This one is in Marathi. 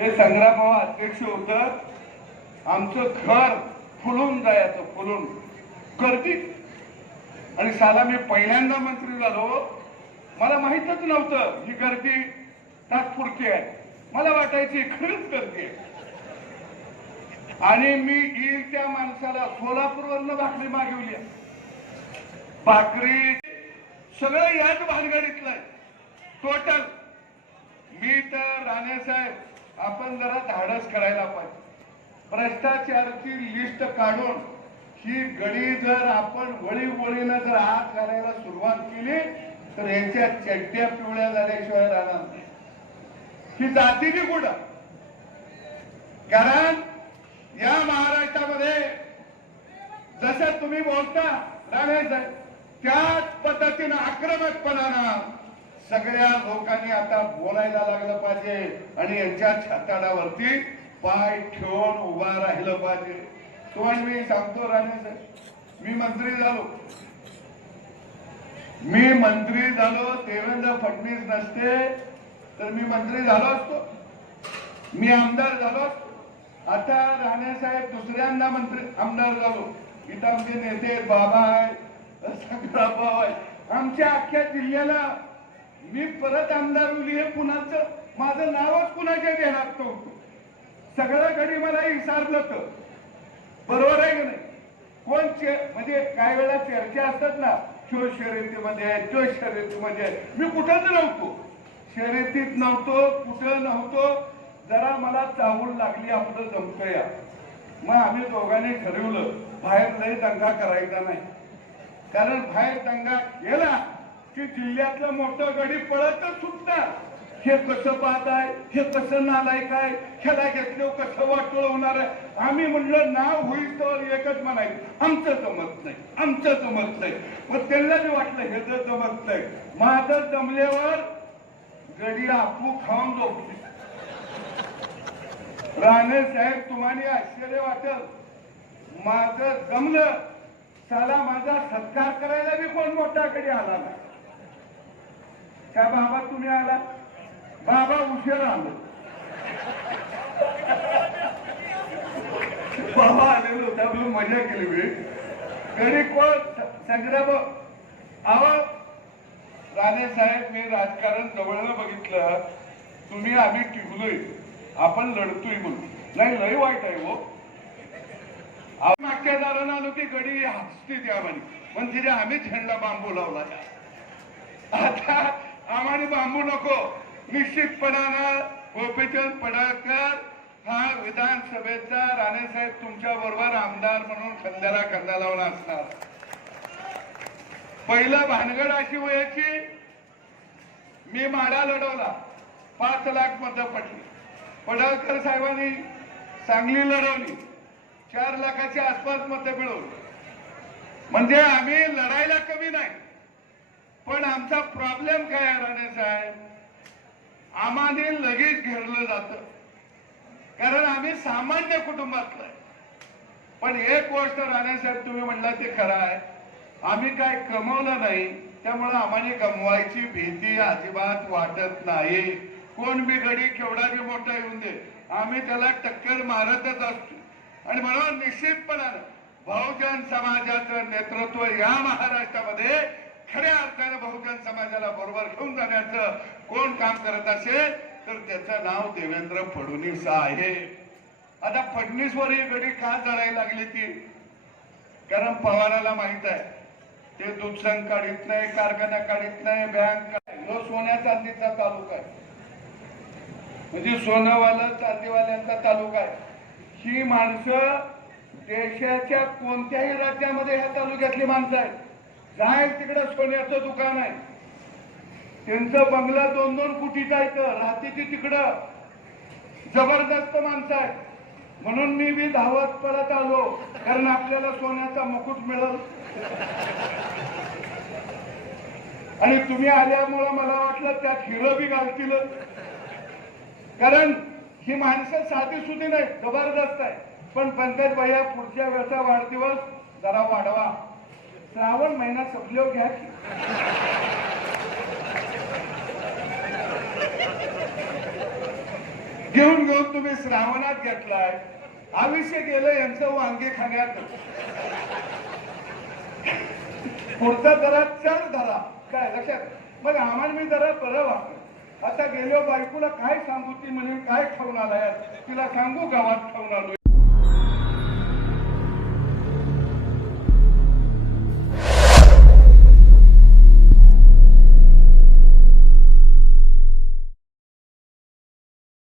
हे संग्रामभाऊ अध्यक्ष होत आमचं घर फुलून जायचं फुलून. गर्दी. आणि साला मी पहिल्यांदा मंत्री झालो. मला माहितच नव्हतं ही गर्दी तात्पुरती आहे. मला वाटायची खरंच गर्दी आहे. आणि मी येईल त्या माणसाला सोलापूरवरनं भाकरी मागवली भाकरी सगळं याच भानगडीतलं आहे. टोटल मी तर राणे साहेब आपण जरा धाडस करायला पाहिजे. भ्रष्टाचाराची लिस्ट काढून ही गडी जर आपण वळी वळीनं जर आत घालायला सुरुवात केली तर यांच्या चड्ड्या पिवळ्या झाल्याशिवाय राहणार नाही. ही जातीची कुठं? कारण या महाराष्ट्रामध्ये जसं तुम्ही बोलता राणे साहेब त्याच पद्धतीनं आक्रमकपणानं सगळ्या लोकांनी आता बोलायला लागलं पाहिजे आणि यांच्या छाताडावरती पाय ठेवून उभा राहिलं पाहिजे. तुम्हाला मी सांगतो राणे साहेब मी मंत्री झालो. मी मंत्री झालो देवेंद्र फडणवीस नसते तर मी मंत्री झालो असतो. मी आमदार झालो असतो. आता राणेसाहेब दुसऱ्यांदा मंत्री आमदार झालो. इथं आमचे नेते बाबा आहे संग्रामभाऊ आहे. आमच्या अख्ख्या जिल्ह्याला मी परत आमदार उली हे कुणाचं? माझं नावच कुणाच्या देणार नव्हतं सगळं घडी मला विचारलं तर बरोबर आहे का नाही? कोण चे- म्हणजे काही वेळा चर्चा असतात ना शो शर्यतीमध्ये आहे, तो शर्यतीमध्ये आहे. मी कुठंच नव्हतो. शर्यतीत नव्हतो कुठं नव्हतो. जरा मला चाहूल लागली आपलं जमतं या मग आम्ही दोघांनी ठरवलं बाहेर लय दंगा करायचा नाही. कारण बाहेर दंगा गेला की जिल्ह्यातलं मोठं गडी पळतच सुटणार हे कसं पाहताय हे कसं नालाय काय ह्याला घेतलं कसं वाटोळ होणार आहे? आम्ही म्हणलं नाव होईल तर एकच म्हणायचं. आमचं जमत नाही. आमचं जमत नाही. मग त्यांना वाटलं हे जर जमत नाही. माझं जमल्यावर गडी आपू खाऊन झोपली. राणे साहेब तुम्हाला आश्चर्य वाटल. माझं जमलं. त्याला माझा सत्कार करायला बी कोण मोठा कडे आला नाही. त्या बाबा तुम्ही आला? बाबा उशीर आलो. बाबा आलेलो होता मजा केली मी घरी कोण? संग्राम अहो राणे साहेब मी राजकारण जवळला बघितलं. तुम्ही आम्ही टिकलोय. आपण लढतोय म्हणून. नाही लय वाईट आहे हो. मागच्या दारानं आलो की गडी हसते त्या म्हणे. पण तिथे आम्ही झेंडा बांबू लावला. आता थांबू नको. निश्चितपणानं गोपीचंद पडळकर हा विधानसभेचा राणेसाहेब तुमच्या बरोबर आमदार म्हणून खांद्याला खांदा लावला असणार. पहिलं भानगड अशी वयाची मी माडा लढवला. पाच लाख मतं पडली पडळकर साहेबांनी सांगली लढवली. चार लाखाच्या आसपास मतं मिळवली. म्हणजे आम्ही लढायला कमी नाही. पण आमचा प्रॉब्लेम काय आहे राणे साहेब? आम्हाने लगेच घेरलं जातं. कारण आम्ही सामान्य कुटुंबातलं आहे. पण एक गोष्ट राणेसाहेब तुम्ही म्हणला ते खरं आहे. आम्ही काय कमवलं नाही त्यामुळं आम्हाला गमवायची भीती अजिबात वाटत नाही. कोण बी गडी केवढा बी मोठा येऊन दे आम्ही त्याला टक्कर मारतच असतो. आणि म्हणून निश्चितपणानं बहुजन समाजाचं नेतृत्व या महाराष्ट्रामध्ये खऱ्या अर्थानं बहुजन समाजाला बरोबर घेऊन जाण्याचं कोण काम करत असेल तर त्याचं नाव देवेंद्र फडणवीस आहे. आता फडणवीसवर ही गडी का जळायला लागली ती? कारण पवाराला माहीत आहे ते दुधसंघ काढीत नाही कारखाना काढीत नाही बँक जो सोन्या चांदीचा तालुका आहे. म्हणजे सोनवाला चांदीवाल्यांचा तालुका आहे. ही माणसं देशाच्या कोणत्याही राज्यामध्ये ह्या तालुक्यातली माणसं आहेत. जाय तिकडं सोन्याचं दुकान आहे. त्यांचा बंगला दोन दोन कुटीचा आहे राहते ती तिकडं. जबरदस्त माणसं आहे म्हणून मी बी धावत परत आलो कारण आपल्याला सोन्याचा मुकुट मिळल. आणि तुम्ही आल्यामुळं मला वाटलं त्यात हिरो बी घालतील. कारण ही माणसं साधी सुधी नाही जबरदस्त आहे पण पंकज भैया पुढच्या वेळचा वाढदिवस जरा वाढवा. श्रावण महिना संपल्यावर घ्या की. घेऊन घेऊन तुम्ही श्रावणात घेतलाय. आयुष्य गेलं यांचं वांगे खाण्यात. पुढचा जरा चढ धरा. काय लक्षात? मग आम्हाला मी जरा बरं वाटलं. आता गेलो बायकोला काय सांगू ती म्हणे काय खाऊन आलाय? तिला सांगू गावात खाऊन आलोय.